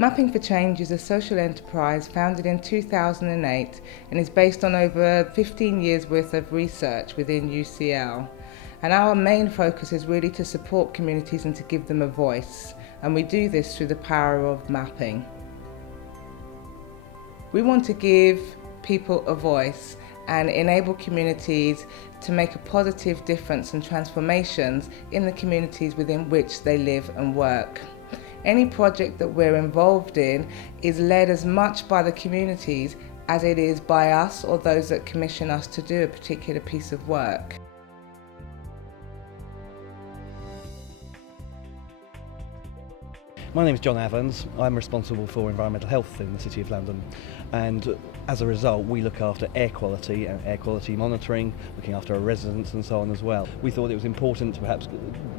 Mapping for Change is a social enterprise founded in 2008 and is based on over 15 years worth of research within UCL. And our main focus is really to support communities and to give them a voice. And we do this through the power of mapping. We want to give people a voice and enable communities to make a positive difference and transformations in the communities within which they live and work. Any project that we're involved in is led as much by the communities as it is by us or those that commission us to do a particular piece of work. My name is John Averns. I'm responsible for environmental health in the City of London, and as a result we look after air quality and air quality monitoring, looking after our residents and so on as well. We thought it was important to perhaps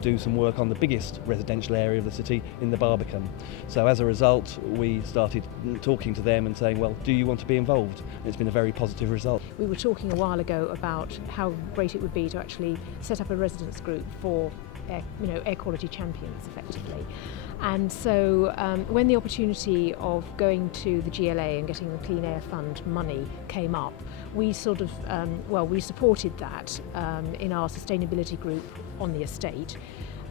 do some work on the biggest residential area of the city in the Barbican. So as a result we started talking to them and saying, well, do you want to be involved? And it's been a very positive result. We were talking a while ago about how great it would be to actually set up a residents group for air quality champions effectively. And so when the opportunity of going to the GLA and getting the Clean Air Fund money came up, we sort of, we supported that in our sustainability group on the estate.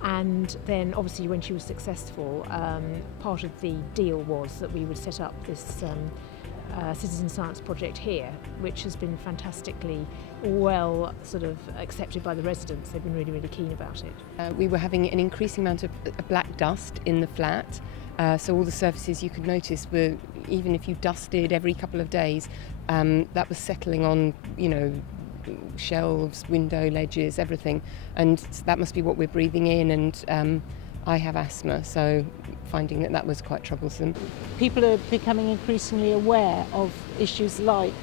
And then obviously when she was successful, part of the deal was that we would set up this citizen science project here, which has been fantastically well sort of accepted by the residents. They've been really, really keen about it. We were having an increasing amount of black dust in the flat, so all the surfaces you could notice were, even if you dusted every couple of days, that was settling on, shelves, window ledges, everything, and that must be what we're breathing in, and I have asthma, so finding that was quite troublesome. People are becoming increasingly aware of issues like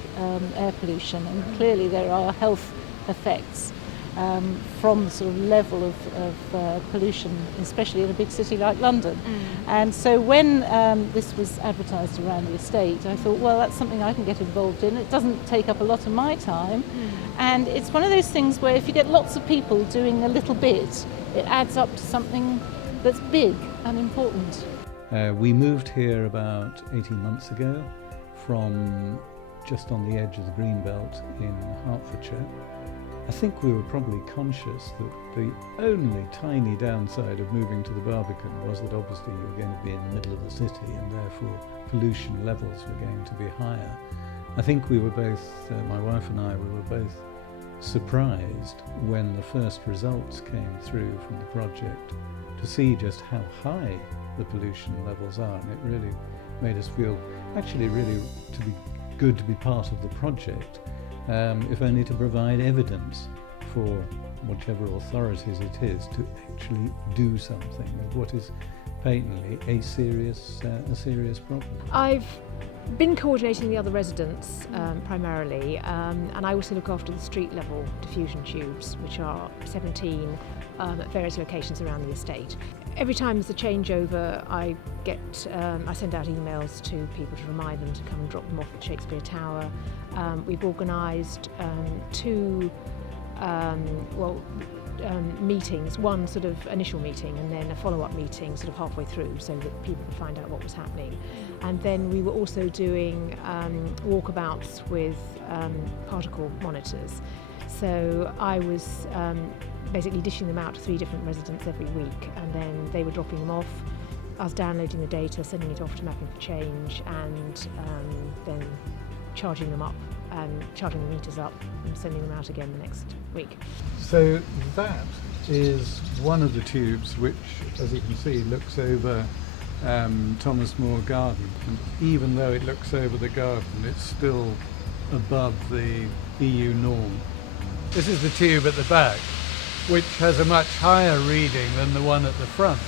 air pollution, and clearly there are health effects from the sort of level of pollution, especially in a big city like London. And so when this was advertised around the estate, I thought, well, that's something I can get involved in. It doesn't take up a lot of my time, and it's one of those things where if you get lots of people doing a little bit, it adds up to something that's big and important. We moved here about 18 months ago from just on the edge of the Greenbelt in Hertfordshire. I think we were probably conscious that the only tiny downside of moving to the Barbican was that obviously you were going to be in the middle of the city and therefore pollution levels were going to be higher. I think we were both, my wife and I, we were both surprised when the first results came through from the project to see just how high the pollution levels are, and it really made us feel actually really to be good to be part of the project, if only to provide evidence for whichever authorities it is to actually do something of what is patently a serious problem. I've been coordinating the other residents primarily, and I also look after the street level diffusion tubes, which are 17 at various locations around the estate. Every time there's a changeover, I send out emails to people to remind them to come and drop them off at Shakespeare Tower. We've organised two meetings, one sort of initial meeting and then a follow-up meeting sort of halfway through so that people could find out what was happening. And then we were also doing walkabouts with particle monitors. So I was basically dishing them out to 3 different residents every week, and then they were dropping them off. I was downloading the data, sending it off to Mapping for Change, and then charging them up and charging the meters up and sending them out again the next week. So that is one of the tubes which, as you can see, looks over Thomas More Garden. And even though it looks over the garden, it's still above the EU norm. This is the tube at the back, which has a much higher reading than the one at the front.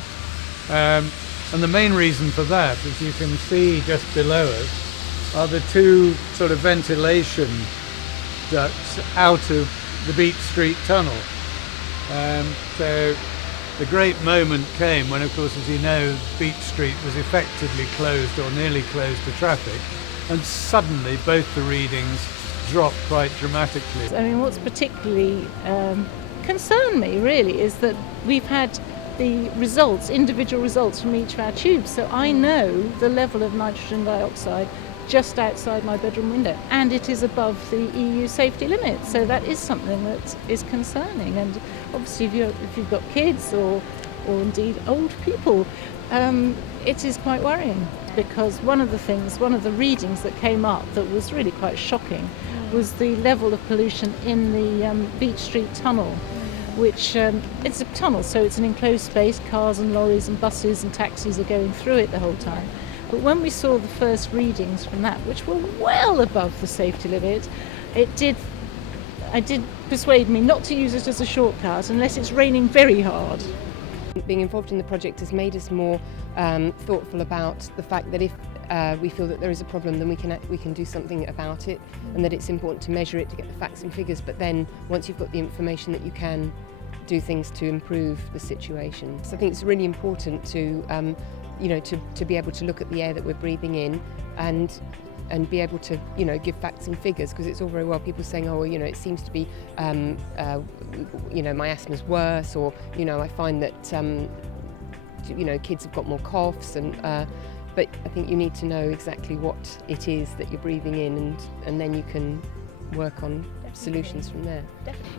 And the main reason for that, as you can see just below us, are the 2 sort of ventilation ducts out of the Beat Street tunnel. So the great moment came when, of course, as you know, Beat Street was effectively closed or nearly closed to traffic, and suddenly both the readings dropped quite dramatically. I mean, what's particularly concerned me really is that we've had the results, individual results from each of our tubes. So I know the level of nitrogen dioxide just outside my bedroom window, and it is above the EU safety limit. So that is something that is concerning. And obviously if you've got kids or indeed old people, it is quite worrying, because one of the readings that came up that was really quite shocking was the level of pollution in the Beach Street tunnel, which it's a tunnel, so it's an enclosed space, cars and lorries and buses and taxis are going through it the whole time. But when we saw the first readings from that, which were well above the safety limit, it did persuade me not to use it as a shortcut unless it's raining very hard. Being involved in the project has made us more thoughtful about the fact that if we feel that there is a problem, then we can do something about it, and that it's important to measure it to get the facts and figures. But then once you've got the information, that you can do things to improve the situation. So I think it's really important to to be able to look at the air that we're breathing in and be able to give facts and figures, because it's all very well people saying, oh, it seems to be my asthma's worse, or I find that kids have got more coughs, and but I think you need to know exactly what it is that you're breathing in, and then you can work on solutions from there.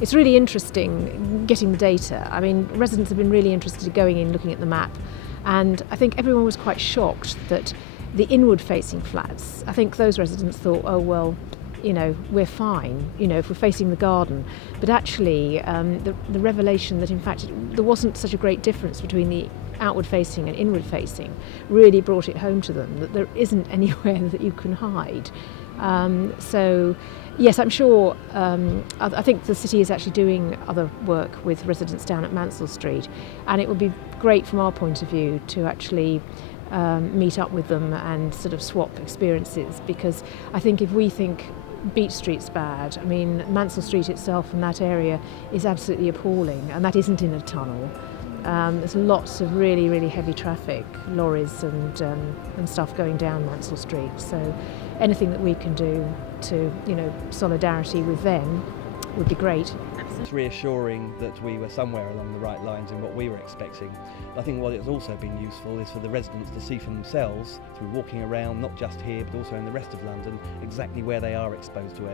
It's really interesting getting the data. I mean, residents have been really interested in going in, looking at the map, and I think everyone was quite shocked that the inward-facing flats, I think those residents thought, oh well, we're fine, if we're facing the garden. But actually, the revelation that in fact there wasn't such a great difference between the outward-facing and inward-facing really brought it home to them, that there isn't anywhere that you can hide. So, yes, I'm sure, I think the city is actually doing other work with residents down at Mansell Street, and it would be great from our point of view to actually meet up with them and sort of swap experiences, because I think if we think Beach Street's bad, I mean, Mansell Street itself and that area is absolutely appalling, and that isn't in a tunnel. There's lots of really, really heavy traffic, lorries and stuff going down Mansell Street. So anything that we can do to, solidarity with them would be great. It's reassuring that we were somewhere along the right lines in what we were expecting. I think what it's also been useful is for the residents to see for themselves, through walking around, not just here but also in the rest of London, exactly where they are exposed to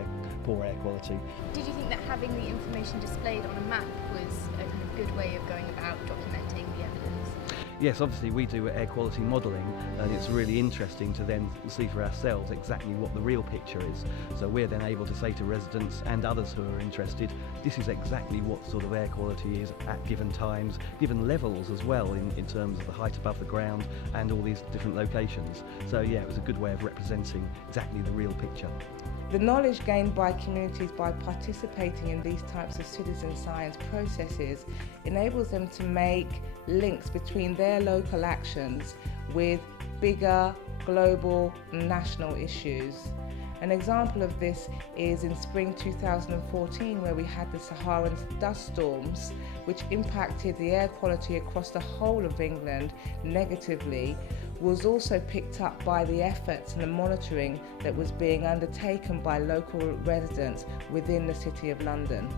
poor air quality. Did you think that having the information displayed on a map was a kind of good way of going about documenting the evidence? Yes, obviously we do air quality modelling, and it's really interesting to then see for ourselves exactly what the real picture is. So we're then able to say to residents and others who are interested, this is exactly what sort of air quality is at given times, given levels as well in terms of the height above the ground and all these different locations. So yeah, it was a good way of representing exactly the real picture. The knowledge gained by communities by participating in these types of citizen science processes enables them to make links between their local actions with bigger global national issues. An example of this is in spring 2014, where we had the Saharan dust storms, which impacted the air quality across the whole of England negatively, was also picked up by the efforts and the monitoring that was being undertaken by local residents within the City of London.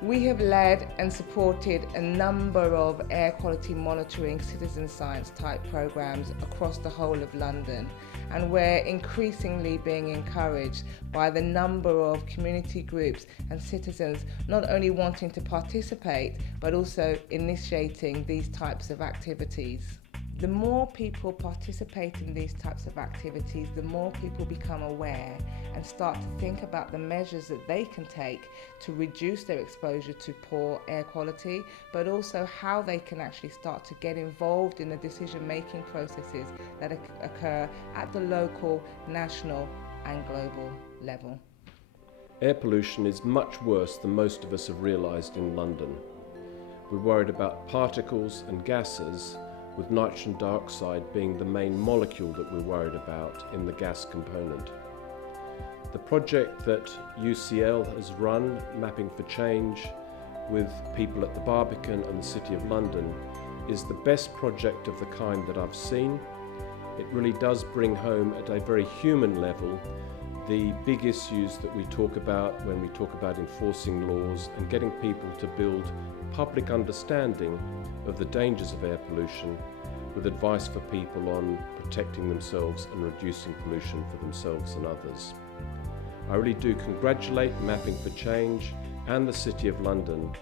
We have led and supported a number of air quality monitoring citizen science type programs across the whole of London, and we're increasingly being encouraged by the number of community groups and citizens not only wanting to participate but also initiating these types of activities. The more people participate in these types of activities, the more people become aware and start to think about the measures that they can take to reduce their exposure to poor air quality, but also how they can actually start to get involved in the decision-making processes that occur at the local, national and global level. Air pollution is much worse than most of us have realised in London. We're worried about particles and gases, with nitrogen dioxide being the main molecule that we're worried about in the gas component. The project that UCL has run, Mapping for Change, with people at the Barbican and the City of London, is the best project of the kind that I've seen. It really does bring home at a very human level the big issues that we talk about when we talk about enforcing laws and getting people to build public understanding of the dangers of air pollution, with advice for people on protecting themselves and reducing pollution for themselves and others. I really do congratulate Mapping for Change and the City of London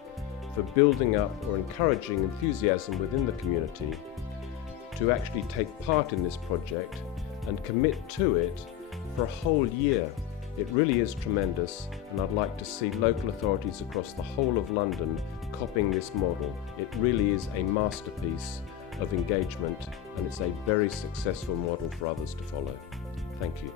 for building up or encouraging enthusiasm within the community to actually take part in this project and commit to it for a whole year. It really is tremendous, and I'd like to see local authorities across the whole of London copying this model. It really is a masterpiece of engagement, and it's a very successful model for others to follow. Thank you.